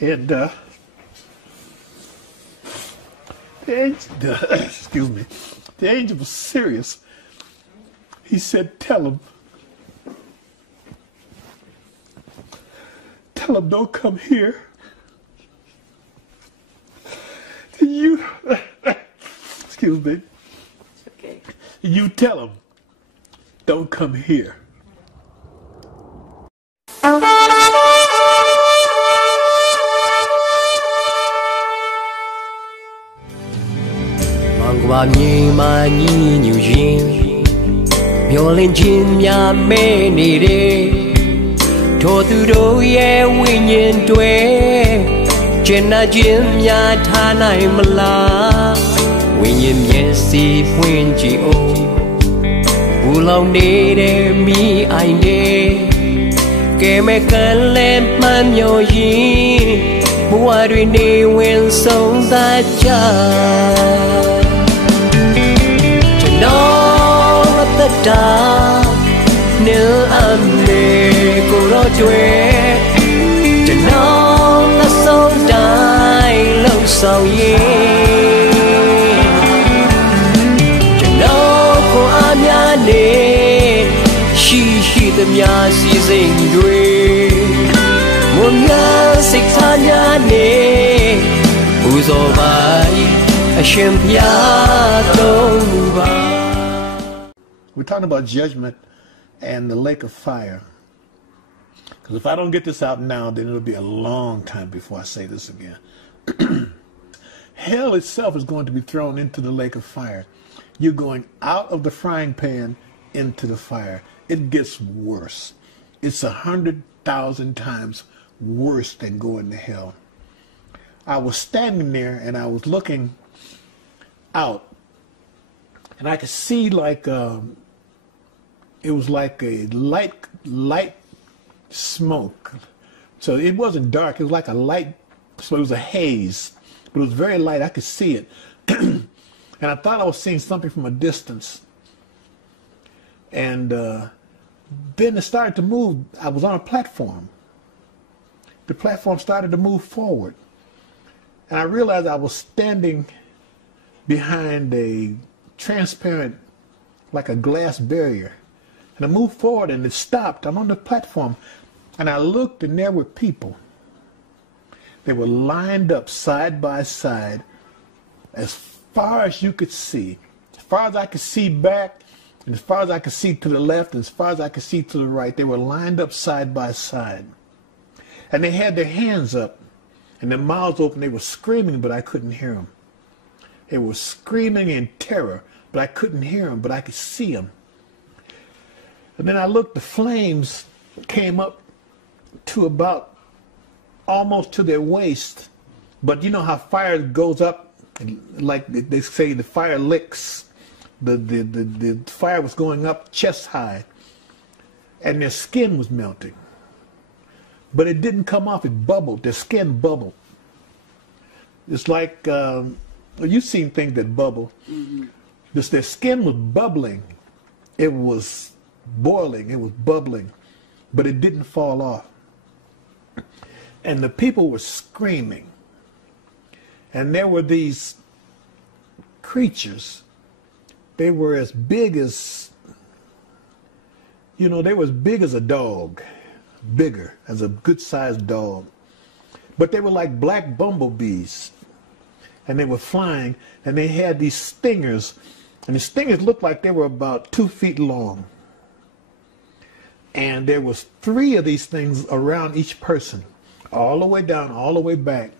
And excuse me, the angel was serious. He said, tell him don't come here. You, excuse me. It's okay. You tell him don't come here. Mangwa ma ni nyu yin Myo lin chin mya me ni de Tho tu do ye win yin twe Chin na chin mya tha nai ma la Win yin myen si phwin chi o Bu long ni de mi ai de Ke me kan len man myo yin Bua dwi ni win song ta cha Tất cả nếu anh để cô đó chơi cho nó ta sống trái lâu sau ye cho nó cô anh nhà nè shi tâm nhà si dinh đuôi muốn nhớ xích tha nhà nè u zo vai Hashem ya tông va. We're talking about judgment and the lake of fire. Because if I don't get this out now, then it'll be a long time before I say this again. Hell itself is going to be thrown into the lake of fire. You're going out of the frying pan into the fire. It gets worse. It's 100,000 times worse than going to hell. I was standing there and I was looking out, and I could see like it was like a light smoke. So it wasn't dark. It was like a light, so it was a haze, but it was very light. I could see it. And I thought I was seeing something from a distance. And then it started to move. I was on a platform. The platform started to move forward. And I realized I was standing behind a transparent, like a glass barrier. And I moved forward and it stopped. I'm on the platform and I looked and there were people. They were lined up side by side as far as you could see. As far as I could see back, and as far as I could see to the left, and as far as I could see to the right, they were lined up side by side. And they had their hands up and their mouths open. They were screaming, but I couldn't hear them. They were screaming in terror, but I couldn't hear them, but I could see them. And then I looked, the flames came up to about almost to their waist. But you know how fire goes up, like they say the fire licks. The fire was going up chest high, and their skin was melting. But it didn't come off, it bubbled, their skin bubbled. It's like, you've seen things that bubble. Mm-hmm. Their skin was bubbling. It was boiling, it was bubbling, but it didn't fall off. And the people were screaming. And there were these creatures. They were as big as, you know, they were as big as a dog, bigger, as a good-sized dog. But they were like black bumblebees. And they were flying, and they had these stingers, and the stingers looked like they were about 2 feet long. And there was 3 of these things around each person, all the way down, all the way back.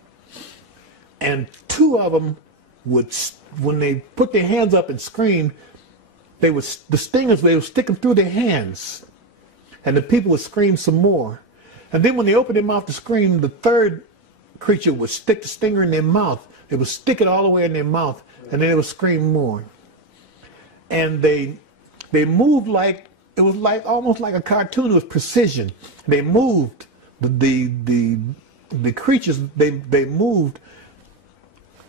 And 2 of them would, when they put their hands up and screamed, the stingers, they would stick them through their hands. And the people would scream some more. And then when they opened their mouth to scream, the 3rd creature would stick the stinger in their mouth. They would stick it all the way in their mouth, and then they would scream more. And they moved like, it was like almost like a cartoon. It was precision. They moved. The creatures, they moved.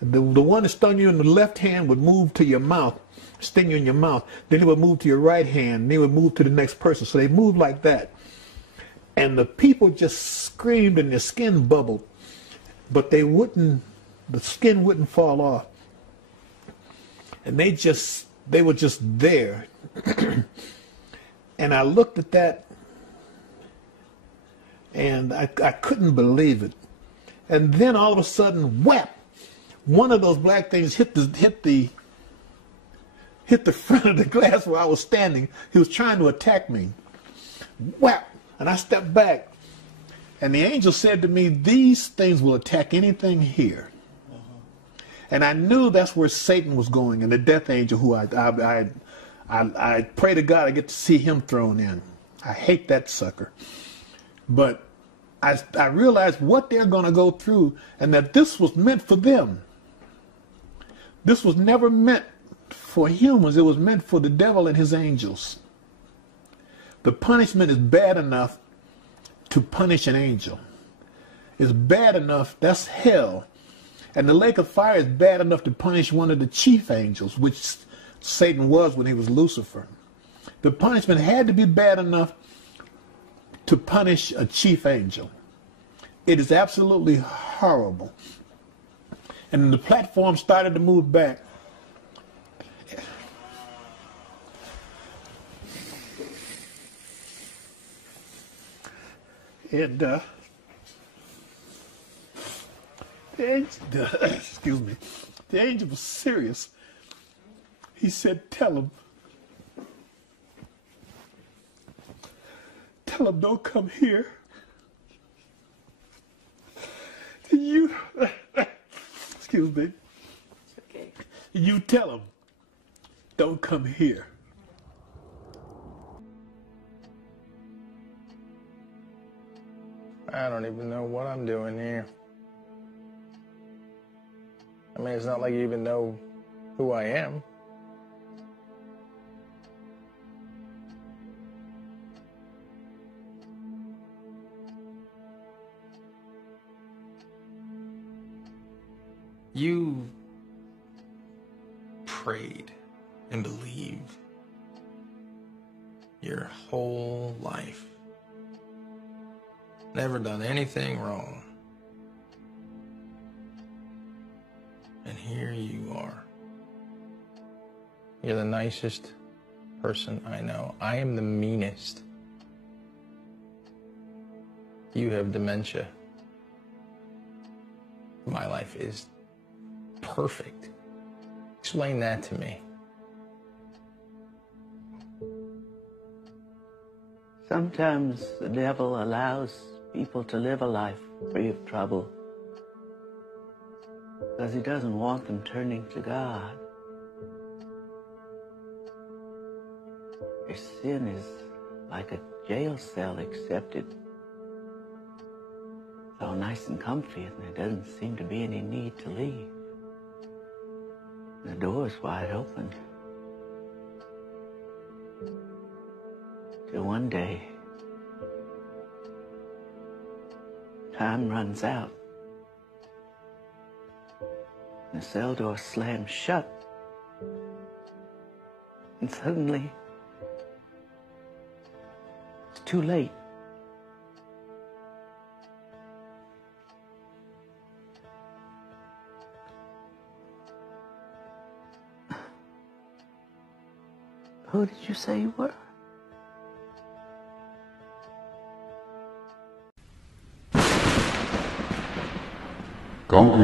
The one that stung you in the left hand would move to your mouth, sting you in your mouth. Then it would move to your right hand, and they would move to the next person. So they moved like that. And the people just screamed and their skin bubbled. but they wouldn't, the skin wouldn't fall off. And they were just there. And I looked at that, and I couldn't believe it. And then all of a sudden, whap! One of those black things hit the front of the glass where I was standing. He was trying to attack me. Whap! And I stepped back. And the angel said to me, these things will attack anything here. And I knew that's where Satan was going, and the death angel, who I pray to God I get to see him thrown in. I hate that sucker. But I realized what they're going to go through, and that this was meant for them. This was never meant for humans. It was meant for the devil and his angels. The punishment is bad enough to punish an angel. It's bad enough, that's hell. And the lake of fire is bad enough to punish one of the chief angels, which Satan was when he was Lucifer. The punishment had to be bad enough to punish a chief angel. It is absolutely horrible. And the platform started to move back. And excuse me, the angel was serious. He said, tell him don't come here. You, excuse me. It's okay. You tell him, don't come here. I don't even know what I'm doing here. I mean, it's not like you even know who I am. You prayed and believed your whole life. Never done anything wrong. And here you are. You're the nicest person I know. I am the meanest. You have dementia. My life is perfect. Explain that to me. Sometimes the devil allows people to live a life free of trouble because he doesn't want them turning to God. Their sin is like a jail cell, except it's all nice and comfy and there doesn't seem to be any need to leave. The door is wide open. Till one day, time runs out. The cell door slams shut. And suddenly, it's too late. Who did you say you were? Country,